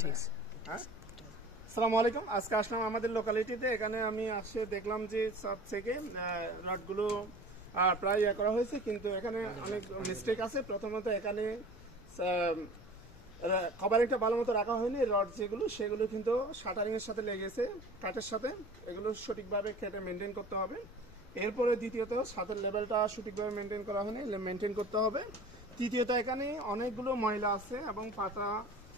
ঠিক আছে। হ্যাঁ, আসসালামু আলাইকুম। আজকে আসলাম আমাদের লোকালিটিতে। এখানে আমি আসে দেখলাম যে সব থেকে রডগুলো প্রায় করা হয়েছে, কিন্তু এখানে অনেক মিস্টেক আছে। প্রথমত এখানে কভারিংটা ভালো মতো রাখা হয়নি। রড যেগুলো সেগুলো কিন্তু শাটারিংয়ের সাথে লেগেছে, কাঠের সাথে। এগুলো সঠিকভাবে কেটে মেনটেন করতে হবে। এরপরে দ্বিতীয়ত ছাদের লেভেলটা সঠিকভাবে মেনটেন করা হয়নি, মেনটেন করতে হবে। তৃতীয়ত এখানে অনেকগুলো ময়লা আছে এবং পাতা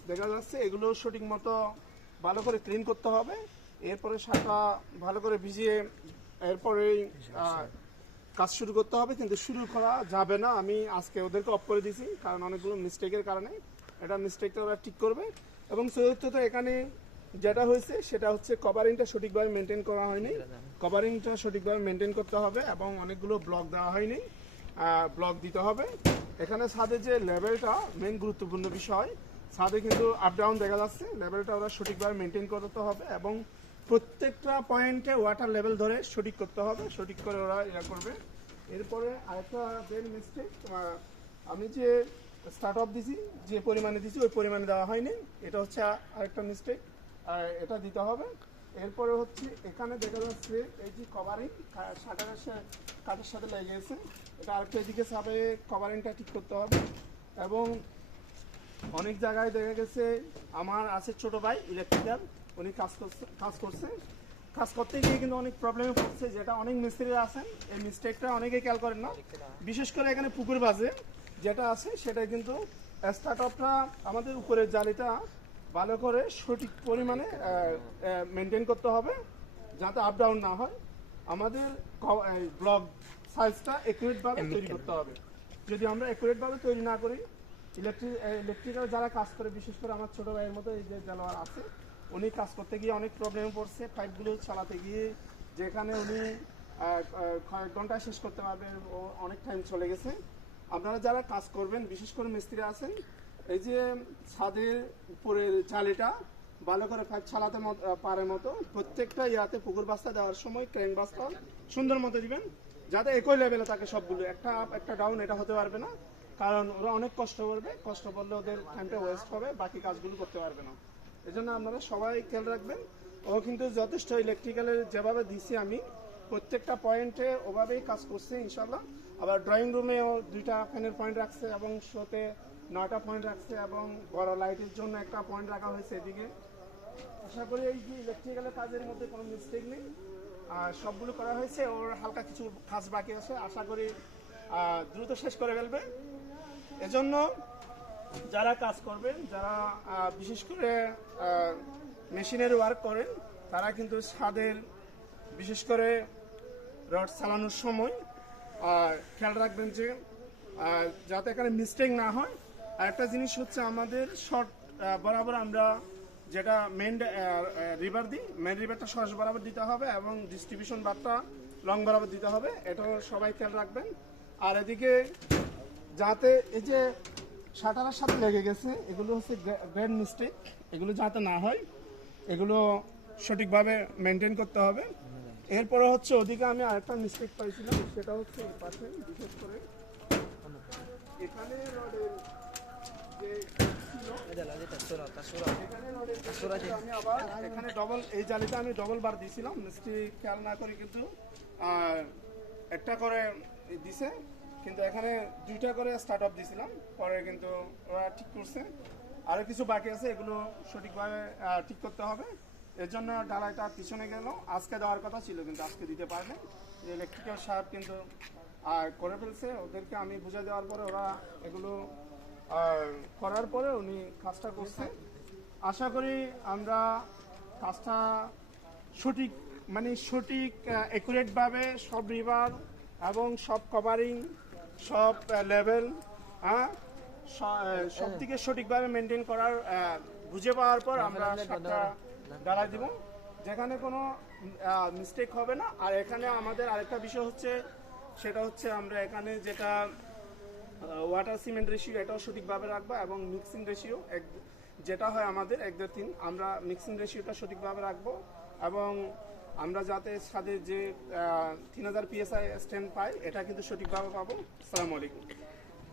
দেখা যাচ্ছে, এগুলো সঠিক মতো ভালো করে ক্লিন করতে হবে। এরপরে শাটা ভালো করে ভিজিয়ে এরপরেই কাজ শুরু করতে হবে, কিন্তু শুরু করা যাবে না। আমি আজকে ওদেরকে অফ করে দিয়েছি, কারণ অনেকগুলো মিস্টেকের কারণে। এটা মিস্টেকটা ওরা ঠিক করবে। এবং চতুর্থত এখানে যেটা হয়েছে সেটা হচ্ছে কভারিংটা সঠিকভাবে মেনটেন করা হয়নি। কভারিংটা সঠিকভাবে মেনটেন করতে হবে এবং অনেকগুলো ব্লক দেওয়া হয়নি, ব্লক দিতে হবে। এখানে ছাদে যে লেভেলটা মেন গুরুত্বপূর্ণ বিষয়, ছাদে কিন্তু আপ ডাউন দেখা যাচ্ছে। লেভেলটা ওরা সঠিকভাবে মেনটেন করতে হবে এবং প্রত্যেকটা পয়েন্টে ওয়াটার লেভেল ধরে সঠিক করতে হবে। সঠিক করে ওরা ইয়া করবে। এরপরে আরেকটা মেন মিস্টেক, আমি যে স্টার্ট অফ দিছি, যে পরিমাণে দিছি ওই পরিমাণে দেওয়া হয়নি। এটা হচ্ছে আরেকটা মিস্টেক, এটা দিতে হবে। এরপরে হচ্ছে এখানে দেখা যাচ্ছে এই যে কভারিং শাটারের কাঠের সাথে লেগে গেছে, এটা আরেকটা এদিকে সাবে কভারিংটা ঠিক করতে হবে। এবং অনেক জায়গায় দেখা গেছে, আমার আছে ছোট ভাই ইলেকট্রিক্যাল, উনি কাজ করতে গিয়ে কিন্তু অনেক প্রবলেমে পড়ছে, যেটা অনেক মিস্ত্রিরা আছেন এই মিস্টেকটা অনেকেই খেয়াল করেন না। বিশেষ করে এখানে পুকুর বাজে যেটা আছে সেটা কিন্তু স্টার্ট আপটা আমাদের উপরের জালিটা ভালো করে সঠিক পরিমাণে মেনটেন করতে হবে, যাতে আপ ডাউন না হয়। আমাদের ব্লক সাইজটা একুরেটভাবে তৈরি করতে হবে। যদি আমরা একুরেটভাবে তৈরি না করি, ইলেকট্রিক্যাল যারা কাজ করে, বিশেষ করে আমার ছোট ভাইয়ের মতো এই যে দেলোয়ার আছে, উনি কাজ করতে গিয়ে অনেক প্রবলেমে পড়ছে। পাইপগুলো চালাতে গিয়ে যেখানে উনি কয়েক ঘন্টা শেষ করতে পারবেন, ও অনেক টাইম চলে গেছে। আপনারা যারা কাজ করবেন, বিশেষ করে মিস্ত্রি আছেন, এই যে ছাদের উপরের জালিটা ভালো করে পাইপ চালাতে পারে মতো প্রত্যেকটা ইয়াতে পুকুর বাস্তা দেওয়ার সময় ক্রেন বাস্তা সুন্দর মতো দিবেন, যাতে একই লেভেলে থাকে সবগুলো। একটা আপ একটা ডাউন এটা হতে পারবে না, কারণ ওরা অনেক কষ্ট করবে। কষ্ট করলে ওদের টাইমটা ওয়েস্ট হবে, বাকি কাজগুলো করতে পারবে না। এই জন্য আপনারা সবাই খেয়াল রাখবেন। ও কিন্তু যথেষ্ট ইলেকট্রিক্যালের যেভাবে দিছি আমি, প্রত্যেকটা পয়েন্টে ওভাবেই কাজ করছে ইনশাল্লাহ। আবার ড্রয়িং রুমেও 2টা ফ্যানের পয়েন্ট রাখছে এবং শোতে 9টা পয়েন্ট রাখছে এবং বড় লাইটের জন্য একটা পয়েন্ট রাখা হয়েছে এদিকে। আশা করি এই যে ইলেকট্রিক্যালের কাজের মধ্যে কোনো মিস্টেক নেই, সবগুলো করা হয়েছে। ওর হালকা কিছু কাজ বাকি আছে, আশা করি দ্রুত শেষ করে ফেলবে। এজন্য যারা কাজ করবেন, যারা বিশেষ করে মেশিনের ওয়ার্ক করেন, তারা কিন্তু ছাদের বিশেষ করে রড চালানোর সময় খেয়াল রাখবেন যে যাতে এখানে মিস্টেক না হয়। আর একটা জিনিস হচ্ছে, আমাদের শর্ট বরাবর আমরা যেটা মেন রিভার দিই, মেন রিভারটা সহজ বরাবর দিতে হবে এবং ডিস্ট্রিবিউশন বারটা লং বরাবর দিতে হবে। এটাও সবাই খেয়াল রাখবেন। আর এদিকে যাতে এই যে শাটারের সাথে লেগে গেছে, এগুলো হচ্ছে গ্র্যান্ড মিস্টেক, এগুলো যাতে না হয়, এগুলো সঠিকভাবে মেনটেন করতে হবে। এরপরে হচ্ছে ওদিকে আমি আরেকটা মিস্টেক পাইছিলাম, সেটা হচ্ছে এই পাশে বিশেষ করে এখানে রডের যে আমি আবার এখানে ডবল, এই জালিটা আমি ডবল বার দিয়েছিলাম, মিস্ত্রি খেয়াল না করে কিন্তু একটা করে দিছে, কিন্তু এখানে 2টা করে স্টার্ট আপ দিয়েছিলাম, পরে কিন্তু ওরা ঠিক করছে। আরো কিছু বাকি আছে, এগুলো সঠিকভাবে ঠিক করতে হবে। এর জন্য ডালাইটা পিছনে গেল, আজকে দেওয়ার কথা ছিল কিন্তু আজকে দিতে পারবে। ইলেকট্রিক্যাল সাহেব কিন্তু করে ফেলছে, ওদেরকে আমি বুঝে দেওয়ার পরে ওরা এগুলো করার পরে উনি কাজটা করছে। আশা করি আমরা কাজটা সঠিক অ্যাকুরেটভাবে সব রিভার এবং সব কভারিং, সব লেভেল, সব দিকে সঠিকভাবে মেনটেন করার বুঝে পাওয়ার পর আমরা সাতটা ডালাই দিব, যেখানে কোনো মিস্টেক হবে না। আর এখানে আমাদের আরেকটা বিষয় হচ্ছে, সেটা হচ্ছে আমরা এখানে যেটা ওয়াটার সিমেন্ট রেশিও, এটাও সঠিকভাবে রাখবো এবং মিক্সিং রেশিও যেটা হয় আমাদের 1-2-3, আমরা মিক্সিং রেশিওটা সঠিকভাবে রাখবো। এবং আমরা যাতে ছাদের যে 3000 PSI স্ট্যান্ড পাই, এটা কিন্তু সঠিকভাবে পাবো। আসসালামু আলাইকুম।